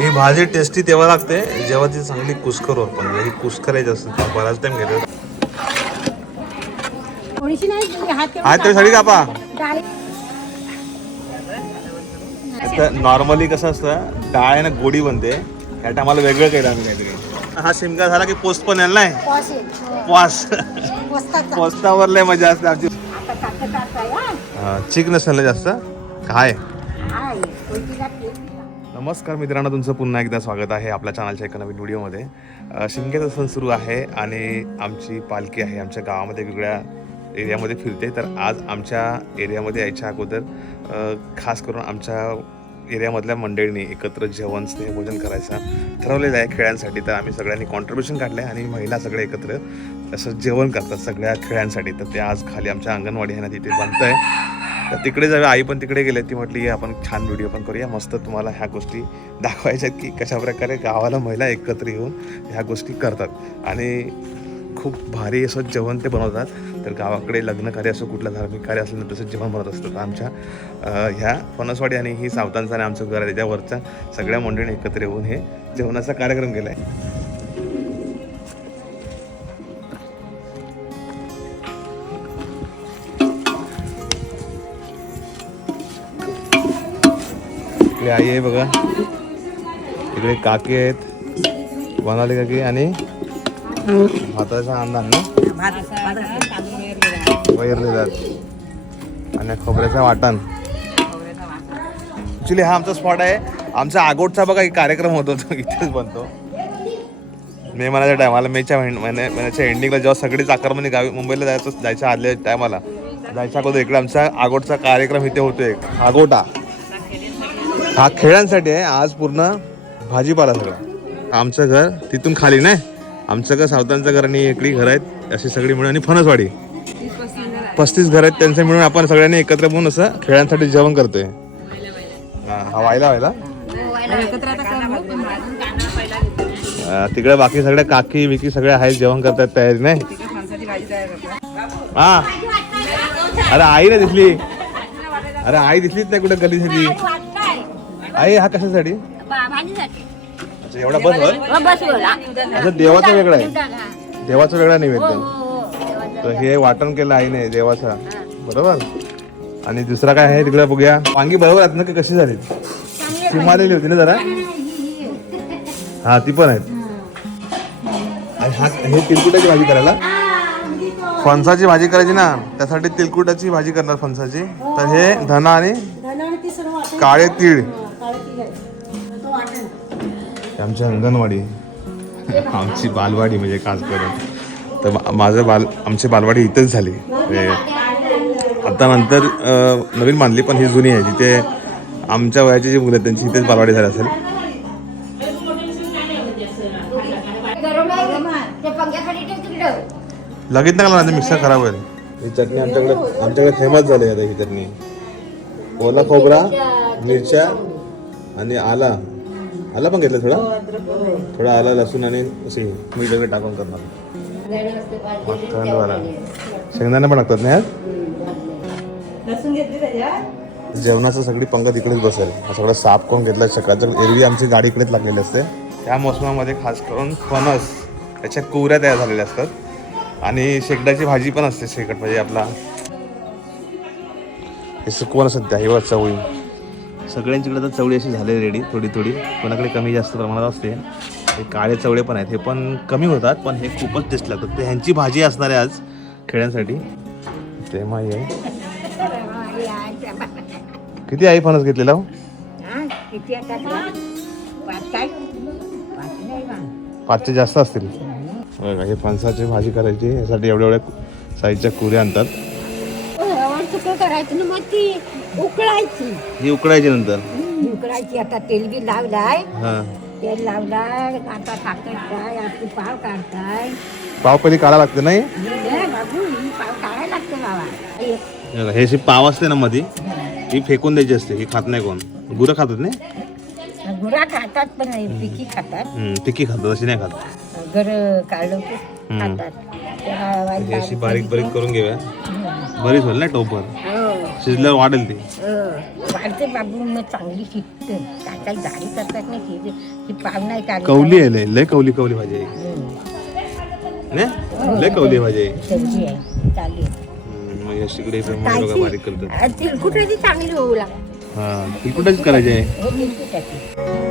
ही भाजी टेस्टी तेव्हा लागते जेव्हा ती चांगली कुस्कर होत पण ही कुस्करायची असते बराच टाइम घेतो थोडीशी नाही तुम्ही हात तेवढे सगळी कापा. तर नॉर्मली कसं असतं डाळ आहे ना गोडी बनते. या टायमाला वेगळं केलं आम्ही काहीतरी. हा शिमगा झाला की पोस्ट पण येणार नाही? पॉस. पोस्टावर लय मजा असते आमची. चिक नसेल जास्त? काय? नमस्कार मित्रांनो तुमचं पुन्हा एकदा स्वागत आहे आपल्या चॅनलच्या एका नवीन व्हिडिओमध्ये अ, शिमग्याचा सण सुरू आहे आणि आमची पालखी आहे. आमच्या गावामध्ये वेगवेगळ्या एरियामध्ये फिरते. तर आज आमच्या एरियामध्ये यायच्या अगोदर खास करून आमच्या एरियामधल्या मंडळींनी एकत्र जेवण स्नेहभोजन करायचं ठरवलेलं आहे खेळांसाठी. तर आम्ही सगळ्यांनी कॉन्ट्रीब्युशन काढलं आहे आणि महिला सगळे एकत्र असं जेवण करतात सगळ्या खेळांसाठी. तर ते आज खाली आमच्या अंगणवाडी आहे ना तिथे बनतं आहे तर तिकडे जाऊया. आई पण तिकडे गेले. ती म्हटली आपण छान व्हिडिओ पण करूया. मस्त तुम्हाला ह्या गोष्टी दाखवायच्या की कशा प्रकारे गावाला महिला एकत्र येऊन ह्या गोष्टी करतात. आणि खूप भारी असं जेवण ते बनवतात. तर गावाकडे लग्न कार्य असो कुठलं धार्मिक कार्य असलं तर तसं जेवण बनवत असतं तर आमच्या ह्या फणसवाडी आणि ही सावतांचा आणि आमचं घर आहे. त्याच्यावरच्या सगळ्या मंडळीने एकत्र येऊन हे जेवणाचा कार्यक्रम केला आहे इकडे आई आहे बघा. इकडे काकी आहेत वनाली काकी आणि भाताचा अंदाज ना? जात आणि खोबऱ्याचा वाटण. ॲक्च्युली हा आमचा स्पॉट आहे. आमचा आगोटचा बघा एक कार्यक्रम होतो तो इथेच बनतो. मे महिन्याच्या टायमाला मेच्या महिन्या महिन्याच्या एंडिंगला जेव्हा सगळीच आकारमणी गावी मुंबईला जायचं जायच्या आदल्या टायमाला जायच्या अगोदर इकडे आमचा आगोटचा कार्यक्रम इथे होतो एक आगोटा. हा खेळांसाठी आहे. आज पूर्ण भाजीपाला सगळा. आमचं घर तिथून खाली नाही. आमचं घर सावतांचं घर आणि इकडे घर आहेत. अशी सगळी मिळून आणि फणसवाडी. पस्तीस घर आहेत त्यांचं मिळून आपण सगळ्यांनी एकत्र म्हणून असं खेळांसाठी जेवण करतोय. हा हा व्हायला व्हायला. तिकडे बाकी सगळ्या काकी विकी सगळे आहेत जेवण करतात तयारी नाही? हा. अरे आई ना दिसली. अरे आई दिसलीच नाही कुठे गलीसाठी आई हा कशासाठी? अच्छा एवढा बस देवाचा वेगळा आहे. देवाचा वेगळा नैवेद्य. तर हे वाटण केलं आईने देवाचा. बरोबर? आणि दुसरा काय आहे तिकडे बघूया. वांगी बरोबर आहेत ना की कशी झाली? शिमालेली होती ना जरा? हा ती पण आहेत. आणि हा हे तिलकुटाची भाजी करायला? फणसाची भाजी करायची ना? त्यासाठी तिलकुटाची भाजी करणार फणसाची. तर हे धना आणि. काळे तीळ. ही आमची अंगणवाडी. आमची बालवाडी म्हणजे खास करून. तर मा- माझं बाल आमची बालवाडी इथंच झाली. म्हणजे आता नंतर नवीन मानली पण ही जुनी आहे. जिथे आमच्या वयाची जी मुलं आहेत त्यांची इथेच बालवाडी झाली असेल. लगेच ना मला मिक्सर खराब होईल? ही चटणी आमच्याकडे आमच्याकडे फेमस झाली आता ही चटणी. ओला खोबरा मिरच्या आणि आला. आला पण घेतलं थोडा? थोडा आला लसूण आणि असे मीठ वगैरे टाकून करणार. शेंगदाणे पण लागतात ना यात जेवणाचं सगळी पंगत इकडेच बसेल. हा सगळं साफ करून घेतलं सकाळचं? एरवी आमची गाडी इकडेच लागलेली असते. त्या मोसमामध्ये खास करून फणस त्याच्या कुवऱ्या तयार झालेल्या असतात. आणि शेकडाची भाजी पण असते शेकट म्हणजे आपला. हे सुकवण सध्या हे बघ चवळी. सगळ्यांच्याकडे तर चवळी अशी झाली रेडी थोडी थोडी. कोणाकडे कमी जास्त प्रमाणात असते. हे काळे चवळे पण आहेत. हे पण कमी होतात पण हे खूपच टेस्ट लागतात. ते ह्यांची भाजी असणार आहे आज खेळण्यासाठी. ते माही आहे. किती आई फणस घेतलेला हो? पाचशे जास्त असतील. बघा हे फणसाची भाजी करायची यासाठी एवढ्या एवढ्या साईजच्या कुऱ्या आणतात. उकळायची. ही उकडायची नंतर? उकळायची. आता तेल बी लावलाय. हां. तेल लावलाय. आता टाकायचाय आता पाव काढताय. पाव पहिली काढा लागते नाही? हे बाबू ही पाव काढायला लागते बाबा. हे बघा, हे अशी पाव असते ना मध्ये ही फेकून द्यायची असते. ही खात नाही कोण. गुरं खातात नाही? गुरा खातात पण पिकी खातात. हम्म, टिक्की खातात अशी नाही खात. घर काढलं की हम्म. खातात. ही अशी बारीक बारीक करून घेऊया. बरीच होईल ना टोपर? हो. शिजल्यावर वाढेल ती. वाढते बाबू मग चांगली शिकते काय काय करतात ना ती पाव नाही काढली कवली आहे लय लय कवली कवली भाजी आहे. हं, ने लय कवली भाजी आहे. त्यांची आहे. चालेल. हम्म, मग या शिकडे प्रमाणे बघा बारीक करतात. तिलकुट ती चांगली होऊ लागते. हा करायची आहे. हे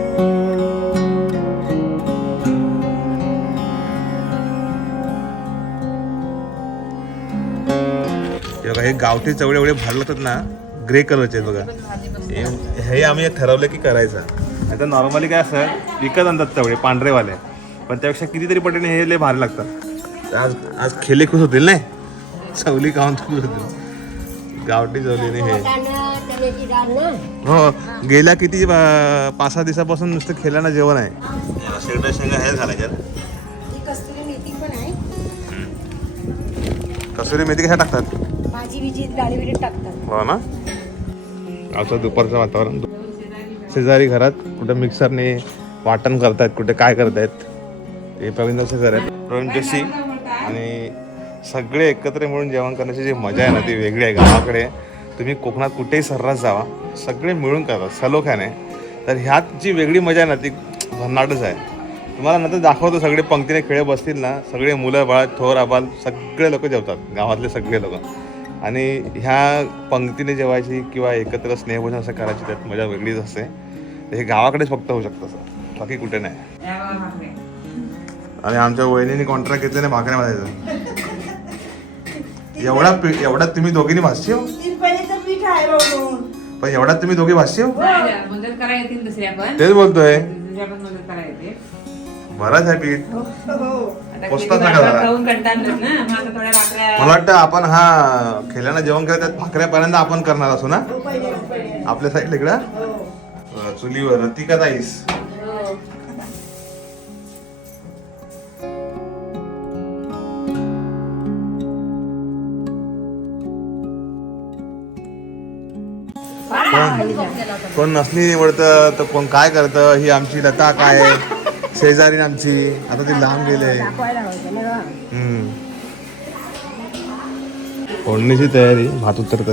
हे बघा हे गावठी चवळे एवढे भारी लागतात ना ग्रे कलरचे आहेत बघा. हे- आम्ही ठरवलं की करायचं. आता नॉर्मली काय असं विकत आणतात चवळे पांढरेवाले. पण त्यापेक्षा कितीतरी पटीने हे लय भारी लागतात. आज आज खेले खुश होतील नाही? चवली खाऊन खुश होतील. गावठी चवलीने हे. हो गेल्या किती पाच सहा दिवसापासून नुसतं खेळानं जेवण आहे. शेरडा शेंगा हे ही आहे. कसुरी मेथी कशा टाकतात? भाजी बिजी डाळी बिडी टाकतात. हो ना? गावचं दुपारचं वातावरण. शेजारी घरात कुठे मिक्सरने वाटण करतायत कुठे काय करतायत हे प्रवीण शेजारी आहेत. प्रवीण जोशी आणि सगळे एकत्र मिळून जेवण करण्याची जी मजा आहे ना ती वेगळी आहे गावाकडे. तुम्ही कोकणात कुठेही सर्रास जावा सगळे मिळून करतात सलोख्याने. तर ह्यात जी वेगळी मजा आहे ना ती भन्नाटच आहे. तुम्हाला नंतर दाखवतो सगळे पंक्तीने खेळ बसतील ना सगळे मुलं बाळ थोर आबाल सगळे लोक जेवतात गावातले सगळे लोक. आणि ह्या पंक्तीने जेवायची किंवा एकत्र स्नेहभोजन असं करायची त्यात मजा वेगळीच असते. तर हे गावाकडेच फक्त होऊ शकतं असं बाकी कुठे नाही. आणि आमच्या वहिनीने कॉन्ट्रॅक्ट घेतल्याने भाकऱ्या भाजायचं एवढा एवढ्यात तुम्ही दोघींनी भासशी हो? पण एवढ्यात तुम्ही दोघी भासशी हो? पण तेच बोलतोय. बराच आहे पीठ. पोचतात ना का भाकर जरा? खाऊन कंटाळलोत ना? मग आता थोड्या भाकऱ्या मला वाटतं आपण हा खेळानं जेवण करत त्यात भाकऱ्यापर्यंत आपण करणार असू ना? आपल्या साईड इकडं? चुलीवर. ती का ताईस कोण कोण नसली निवडतं तर कोण काय करतं? ही आमची लता काय शेजारी आमची. आता ती लांब गेले. फोडणीची तयारी भात उतरत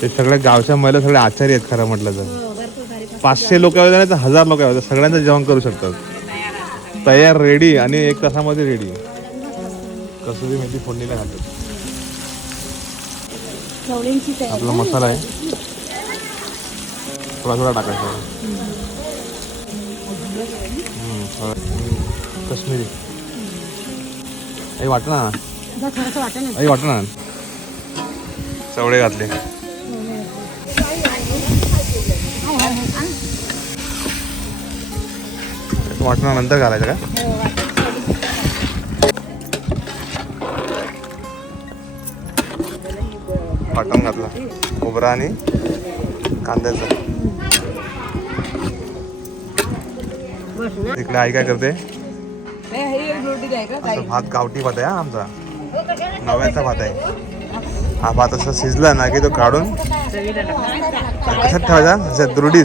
ते सगळ्या गावच्या महिला सगळे आचारी आहेत खरं म्हटलं तर. पाचशे लोक तर हजार लोक सगळ्यांचं जेवण करू शकतात. तयार रेडी आणि एक तासामध्ये रेडी कसुरी मेथी फोडणीला घालतात. चवळींची आपला मसाला आहे. थोडा थोडा टाकायचा. कश्मीरी. आई वाटणं ना? थोडंसं वाटत ना आई वाटणं ना? चवळे घातले. वाटणं नंतर घालायचं का? वाटण घातला. खोबरा आणि कांद्याचा. तिकडे आई काय करते? भात गावठी भात आहे हा आमचा. नव्याचा भात आहे. हा भात असं शिजला ना की तो काढून कशात ठेवायचा? अशा दुरडीत?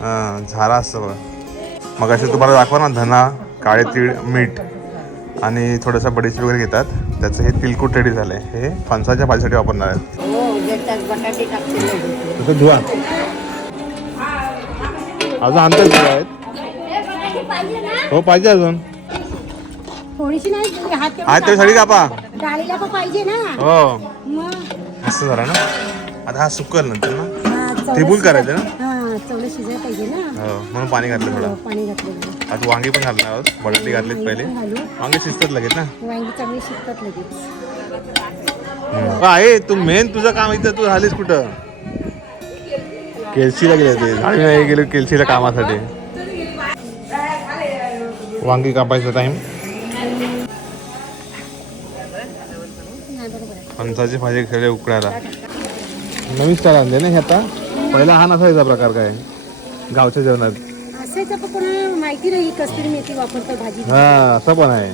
हा झाला असतं बघा. मग असे तुम्हाला दाखवा ना धना काळे तीळ मीठ आणि थोडंसं बडीशी वगैरे घेतात. त्याचं हे तिलकुट रेडी झालंय. हे फणसाच्या भाजीसाठी वापरणार आहेत. हो तसं धुवा. अजून किती आहेत हो पाहिजे अजून. थोडीशी नाही हात तेवढं आहेत ते सगळी कापा. डाळीला पण पाहिजे ना. हो. मग. मस्त झाला ना. आता हा सुकल नंतर ना. हा, करायचं ना? हा चवळं शिजायला पाहिजे ना. हो म्हणून पाणी घातलं थोडं. पाणी घातलं आता वांगी पण घालणार आहोत. बटाटे घातलेत पहिले. वांगे शिजतात लगेच ना. वांगी चांगली शिकतात लगेच. आहे तू मेन तुझं काम इथं तू झालीस कुठं? केलसीला गेले ते झाडी नाही गेले केलसीला कामासाठी. वांगी कापायचा टाइम फणसाची भाजी खेळे उकडायला नवीन स्टाईल आणले ना हे आता? पहिला हा नसायचा प्रकार काय? गावच्या जेवणात. असायचं पण कोणाला माहिती नाही कस्तुरी मेथी वापरतात भाजी. हा असं पण आहे.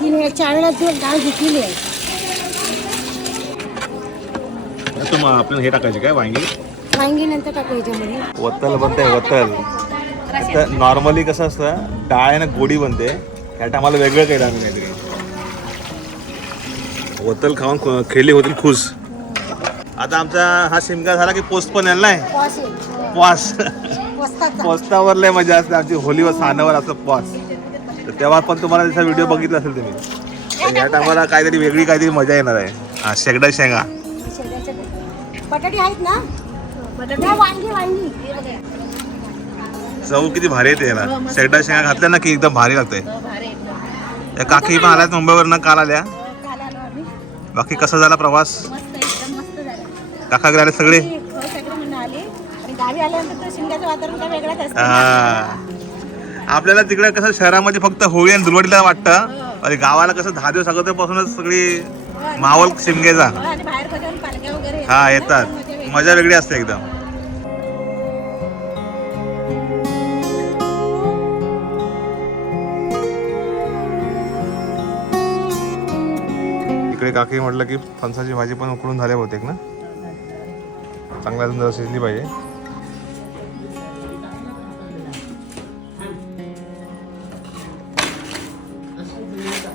तिने चार वेळा डाळ घेतलेली आहे. आपल्याला हे टाकायचे काय? वांगी? वांगी नंतर टाकू याच्यामध्ये. वत्तल बनते वत्तल. तर नॉर्मली कसं असतं डाळ आहे ना गोडी बनते. ह्या टायमाला वेगळं काही टाकून काहीतरी वत्तल खाऊन खु- खेळली होतील खुश. आता आमचा हा शिमगा झाला की पोस्ट पण येणार नाही? पॉस आहे. पॉस पोस्ताचा पोस्टावर लय मजा असते. आमची होलीवर सानावर असं पॉस तर तेव्हा पण तुम्हाला त्याचा व्हिडिओ बघितला असेल तुम्ही. तर या टायमाला काहीतरी वेगळी काहीतरी मजा येणार आहे. हा शेगडा शेंगा. बटाटे आहेत ना? बटाटे. वांगी वांगी. चव किती भारी येते ना. शेगडा शेंगा घातल्या ना की एकदम भारी लागते त्या काकी पण आल्यात मुंबईवरनं काल आल्या. आम्ही. बाकी कसा झाला प्रवास? मस्त एकदम मस्त झालं. काका आले सगळे? हो, सगळे म्हणून आले. आणि गावी आल्यानंतर तर शिमग्याचं वातावरण काय वेगळंच असतं. हा. आपल्याला तिकडे कसं शहरामध्ये फक्त होळी आणि दुर्वडीला वाटतं. आणि गावाला कसं दहा दिवस अगोदरपासूनच सगळी मावल शिमगेचा हो, हा येतात. मजा वेगळी. असते एकदम. इकडे काकी म्हटलं की फणसाची भाजी पण उकडून झाल्या बहुतेक ना? चांगल्या जरा शिजली पाहिजे.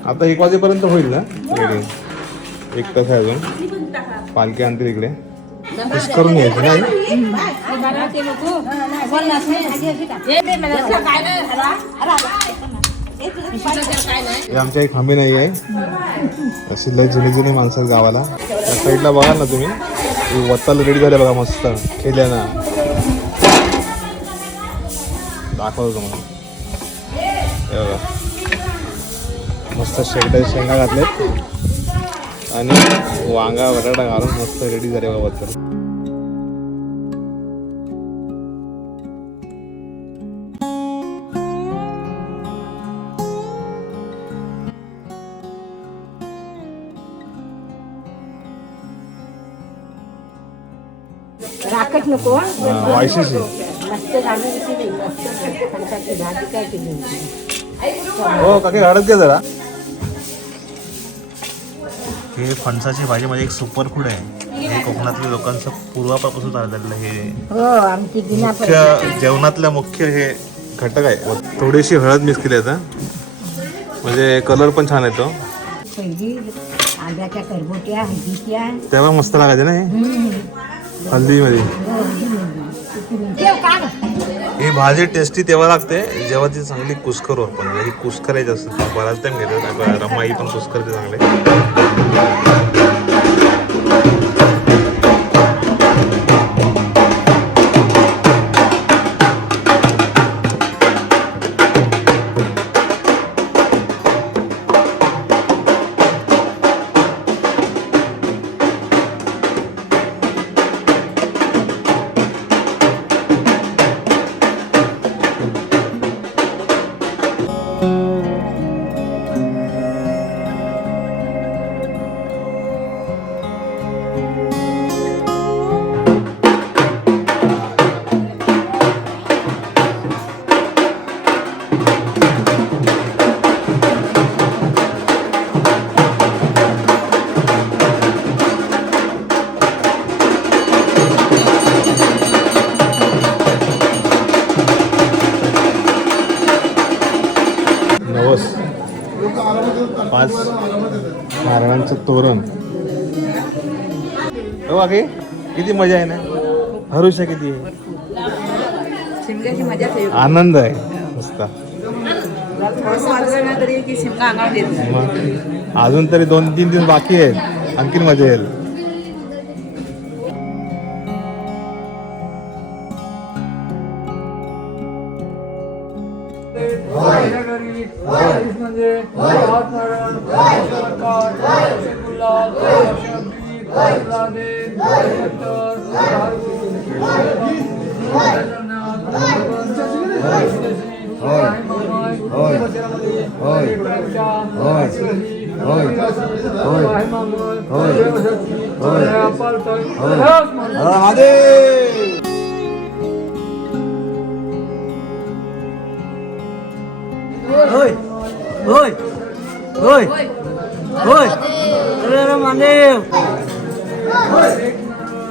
आता एक वाजेपर्यंत होईल ना? रेडी एक तास आहे अजून. पालखी आणतील इकडे. खुश करून घ्यायचं नाही? हे आमच्या एक हमी नाही आहे. अशी लय जुनी जुनी माणसं आहेत गावाला. त्या साईडला बघाल ना तुम्ही. हे वत्ताला रेडी झाले बघा मस्त. केल्या ना. दाखवतो तुम्हाला. मस्त शेगड्या शेंगा घातल्यात आणि वांगा बटाटा घालून मस्त रेडी झाले राखत नको हं. हो काकी घालत घ्या जरा. हे फणसाची भाजी म्हणजे एक सुपर फूड आहे. हे कोकणातल्या लोकांचं पूर्वापासून चाललेलं हे हो मुख्य जेवणातलं मुख्य हे घटक आहे. थोडीशी हळद मिक्स केली आता. म्हणजे कलर पण छान येतो. तेव्हा मस्त लागायचे ना हे? हल्दीमध्ये? ही भाजी टेस्टी तेव्हा लागते जेव्हा ती चांगली कुस करू आपण म्हणजे ही करायची असते बराच टाइम घेतो रमाई पण कुस करते चांगले. Thank you. किती मजा आहे ना? हरुषा किती आहे? आनंद आहे. मस्त. अजून तरी दोन तीन दिवस बाकी आहेत. आणखीन मजा येईल. होय. होय. होय. होय. अरे महादेव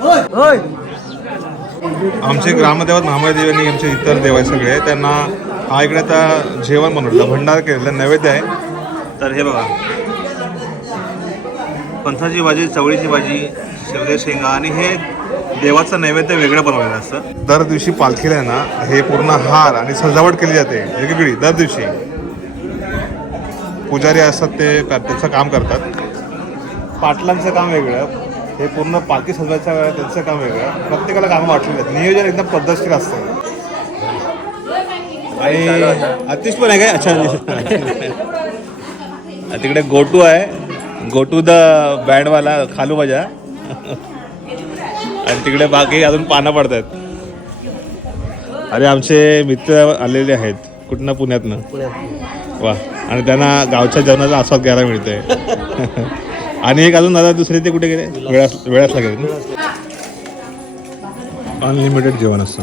होय. होय. आमचे ग्रामदेवत महामदेव आणि आमचे इतर देव आहे सगळे. त्यांना हा इकडे आता जेवण बनवलं. भंडार केलेलं नैवेद्य आहे. तर हे बघा. पंथाची भाजी चवळीची भाजी शेवगे शेंगा आणि हे देवाचं नैवेद्य वेगळं बनवलेलं असतं. दर दिवशी पालखीला आहे ना हे पूर्ण हार आणि सजावट केली जाते. वेगवेगळी. दर दिवशी. पुजारी असतात ते त्याचं काम करतात. पाटलांचं काम वेगळं. हे पूर्ण पालखी सजवायचं वेळेला त्यांचं काम वेगळं. प्रत्येकाला कामं वाटलेली आहेत नियोजन एकदम पद्धतशीर असतं. आणि अतिश पण आहे काय अच्छा तिकडे गोटू आहे. गोटू द बँडवाला खालू माझ्या आणि तिकडे बाकी अजून पानं पडत आहेत अरे आमचे मित्र आलेले आहेत. कुठनं? पुण्यातनं. वा. आणि त्यांना गावच्या जेवणाचा आस्वाद घ्यायला मिळतोय. आणि एक अजून दादा दुसरे ते कुठे गेले? वेळास वेळासला गेले ना? अनलिमिटेड जेवण असतं.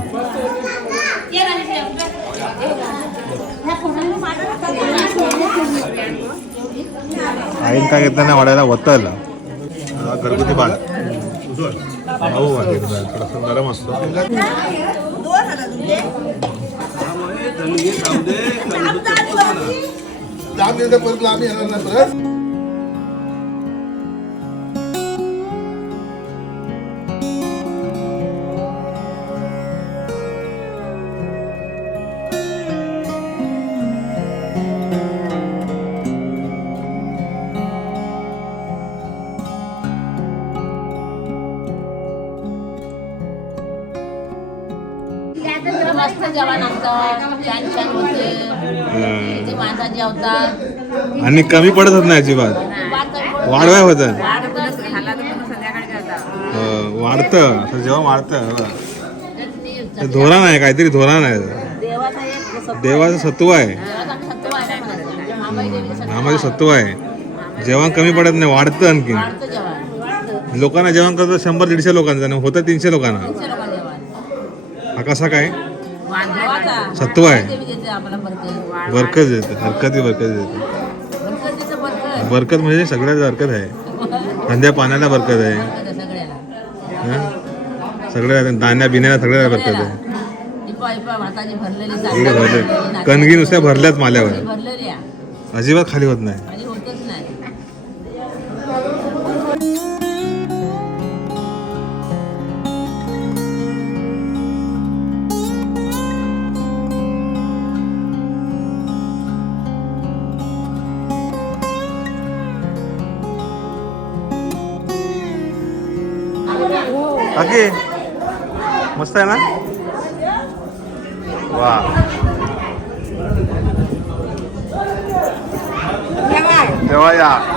आईन काय घेतलं नाही वाढायला वतल. घरगुती भात. हो आहे थोडासा असतो. मस्त आणि कमी पडत होत नाही अजिबात. वाढवाय होतं. अं, वाढतं. असं जेव्हा वाढतं धोरण आहे काहीतरी धोरण आहे देवाचा सत्व आहे. नामाचे सत्व आहे. जेवण कमी पडत नाही वाढतं आणखी. लोकांना जेवण करतं शंभर दीडशे लोकांचं होतं तीनशे लोकांना. हा कसा काय? सत्व आहे. देवी देते बरकत हरकती बरकत देते. बरकत म्हणजे सगळ्यात बरकत आहे. धंद्या पाण्याला बरकत आहे. हं? सगळ्या दाण्या बिण्याला सगळ्याला बरकत आहे. भरले कणगी नुसत्या भरल्याच माल्यावर. अजिबात खाली होत नाही. काकी मस्त आहे ना? वा. तेव्हा या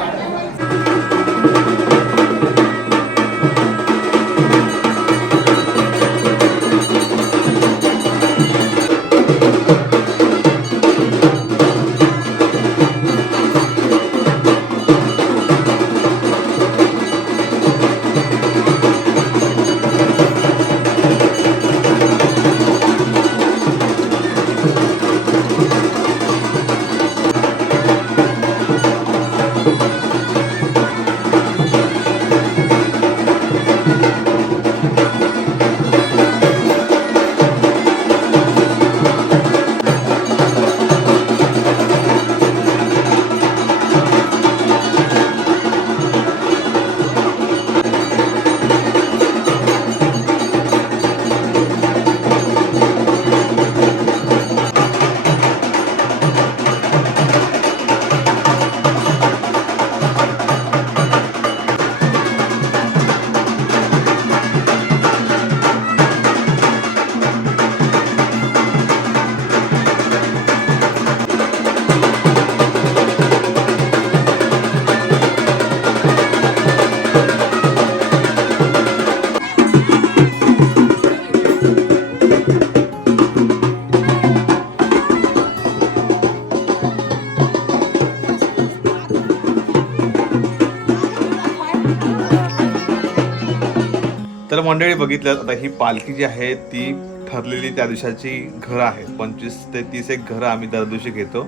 तर मंडळी बघितलं आता ही पालखी जी आहे ती ठरलेली त्या दिवसाची घरं आहेत. पंचवीस ते तीस एक घरं आम्ही दर दिवशी घेतो.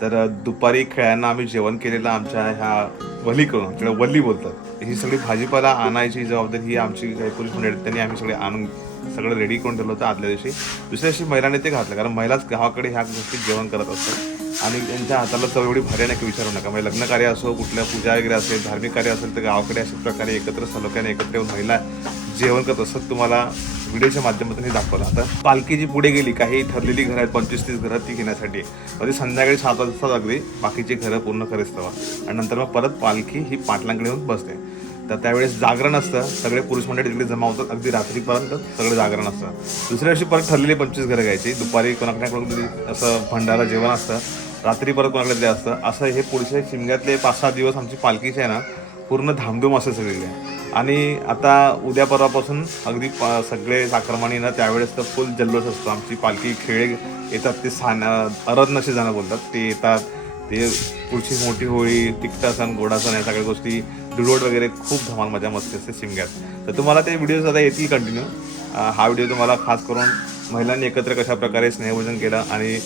तर दुपारी खेळांना आम्ही जेवण केलेलं आमच्या ह्या वलीकडून आमच्याकडे वल्ली बोलतात. ही सगळी भाजीपाला आणायची जबाबदारी ही आमची पुरुष मंडळी त्यांनी आम्ही सगळे आणून सगळं रेडी करून ठेवलं होतं आदल्या दिवशी. दुसऱ्या दिवशी महिलांनी ते घातलं कारण महिलाच गावाकडे ह्या गोष्टी जेवण करत असतात. आणि त्यांच्या हाताला चव एवढी भारी नाही की विचारू नका. म्हणजे लग्नकार्य असो कुठल्या पूजा वगैरे असेल धार्मिक कार्य असेल तर गावाकडे अशा प्रकारे एकत्र सलोख्याने एकत्र येऊन महिला जेवण करत असत तुम्हाला व्हिडिओच्या माध्यमातून हे दाखवलं. आता पालखी जी पुढे गेली काही ठरलेली घरं आहेत पंचवीस तीस घरं ती घेण्यासाठी. म्हणजे संध्याकाळी सात वाजता अगदी बाकीची घरं पूर्ण करेस्तवा आणि नंतर मग परत पालखी ही पाटलांकडे येऊन बसते. तर त्यावेळेस जागरण असतं सगळे पुरुष मंडळी तिकडे जमा होतात अगदी रात्रीपर्यंत सगळं जागरण असतं. दुसऱ्या दिवशी परत ठरलेली पंचवीस घरं घ्यायची. दुपारी कोणाकडे तरी असं भंडारा जेवण असतं रात्री परत कोणाकडे ते असतं. असं हे पुढचे शिमग्यातले पाच सहा दिवस आमची पालखीचे आहे ना पूर्ण धामधूम असं सगळी आहे आणि आता उद्या परवापासून अगदी प- सगळे साखरमानी त्यावेळेस तर फुल जल्लोष असतो. आमची पालखी खेळे येतात ते सान अरद जाणं बोलतात. ते येतात ते पुढची मोठी होळी तिकटासन गोडासन या सगळ्या गोष्टी दुडवड वगैरे खूप धमाल मजा मस्ती असते शिमग्यात. तर तुम्हाला ते व्हिडिओज आता येतील कंटिन्यू हा व्हिडिओ तुम्हाला खास करून महिलांनी एकत्र कशाप्रकारे स्नेहभोजन केलं आणि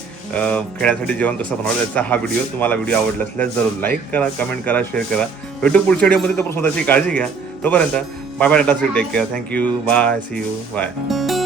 खेळासाठी जेवण कसं बनवलं याचा हा व्हिडिओ तुम्हाला व्हिडिओ आवडला असल्यास जरूर लाईक करा कमेंट करा शेअर करा. भेटू पुढच्या व्हिडिओमध्ये तर स्वतःची काळजी घ्या. तोपर्यंत bye bye tata see take care thank you bye see you bye